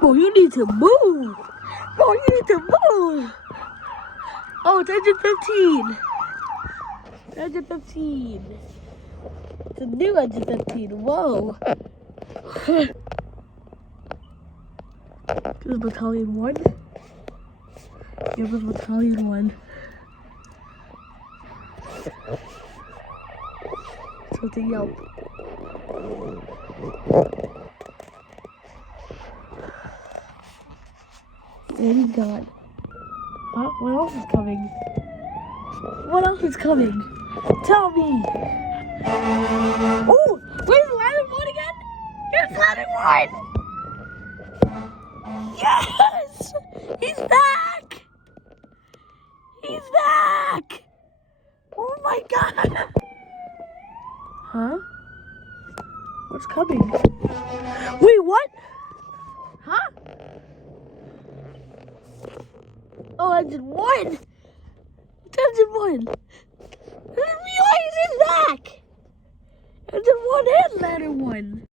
Boy, you need to move. Boy, you need to move. Oh, it's engine 15. Engine 15. It's a new engine 15. Whoa. This is battalion 1. Give us battalion 1. So to yelp. And he's gone. Huh? What else is coming? What else is coming? Tell me. Oh, where's ladder 1 again? Here's ladder 1. Yes! He's back! He's back! Oh my god! Huh? What's coming? Wait, what? Huh? Oh, engine 1! It's engine 1! I didn't realize he's back! Engine 1 and ladder 1!